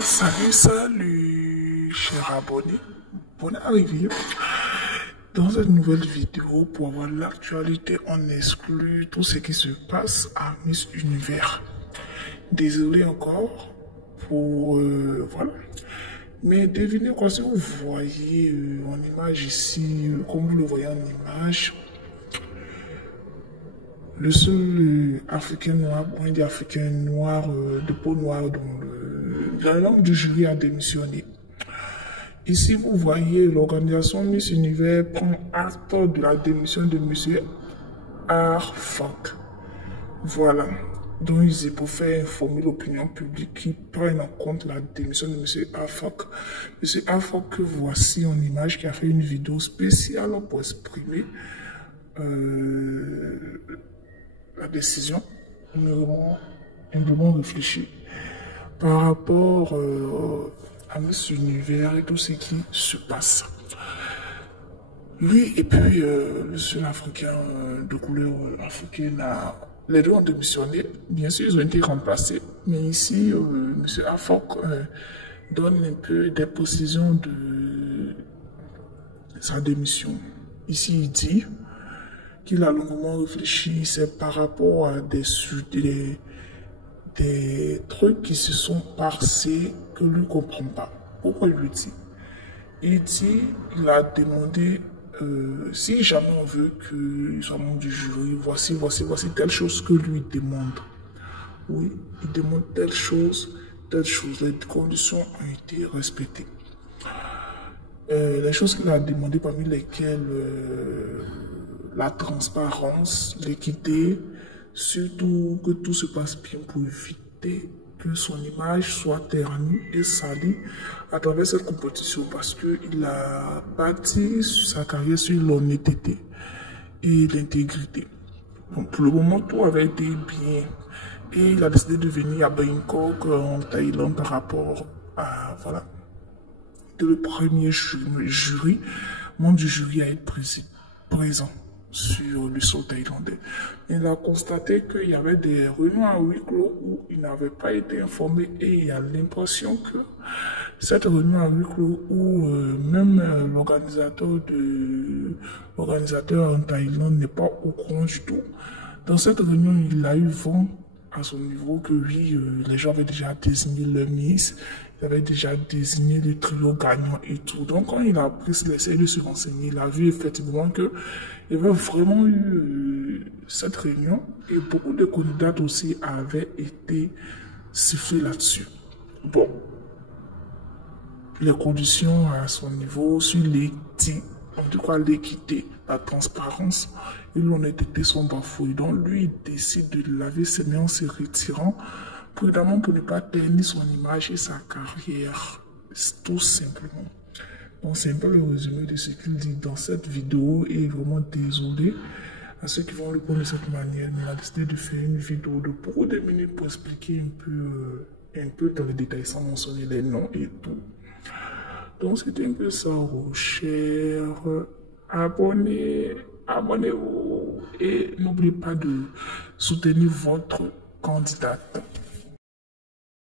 Salut, chers abonnés. Bonne arrivée dans cette nouvelle vidéo pour avoir l'actualité en exclu, tout ce qui se passe à Miss Univers. Désolé encore pour... voilà. Mais devinez quoi, si vous voyez en image ici, comme vous le voyez en image, le seul Africain noir, un des Africains noirs, de peau noire, dont la langue du jury a démissionné. Ici, vous voyez, l'organisation Miss Univers prend acte de la démission de M. Arfok. Voilà. Donc, ils pour faire informer l'opinion publique qui prennent en compte la démission de M. Arfok. M. Arfok, que voici en image, qui a fait une vidéo spéciale pour exprimer la décision, humblement réfléchie par rapport à Miss Univers et tout ce qui se passe. Lui et puis le seul Africain de couleur africaine, les deux ont démissionné. Bien sûr, ils ont été remplacés, mais ici, M. Arfok donne un peu des précisions de sa démission. Ici, il dit qu'il a longuement réfléchi, c'est par rapport à des trucs qui se sont passés que lui ne comprend pas. Pourquoi il le dit? Il dit, il a demandé, si jamais on veut qu'il soit membre du jury, voici telle chose que lui demande. Oui, il demande telle chose, les conditions ont été respectées. Les choses qu'il a demandées, parmi lesquelles la transparence, l'équité, surtout que tout se passe bien pour éviter que son image soit ternie et salie à travers cette compétition, parce qu'il a bâti sa carrière sur l'honnêteté et l'intégrité. Bon, pour le moment, tout avait été bien et il a décidé de venir à Bangkok, en Thaïlande, par rapport à, voilà, le premier jury, membre du jury à être présent sur le sol thaïlandais. Il a constaté qu'il y avait des réunions à huis clos où il n'avait pas été informé, et il a l'impression que cette réunion à huis clos où même l'organisateur en Thaïlande n'est pas au courant du tout. Dans cette réunion, il a eu vent à son niveau que oui, les gens avaient déjà désigné le Miss, il avait déjà désigné le trio gagnant et tout. Donc quand il a pris l'essai de se renseigner, il a vu effectivement que il y avait vraiment eu cette réunion et beaucoup de candidats aussi avaient été sifflés là-dessus. Bon, les conditions à son niveau sur l'équité, en tout cas l'équité, la transparence et l'honnêteté sont bafouées. Donc lui, il décide de laver ses mains en se retirant, prudemment pour ne pas ternir son image et sa carrière, tout simplement. Donc c'est un peu le résumé de ce qu'il dit dans cette vidéo, et vraiment désolé à ceux qui vont le prendre de cette manière, mais il a décidé de faire une vidéo de beaucoup de minutes pour expliquer un peu dans les détails sans mentionner les noms et tout. Donc c'était un peu ça, chers abonnez-vous et n'oubliez pas de soutenir votre candidate.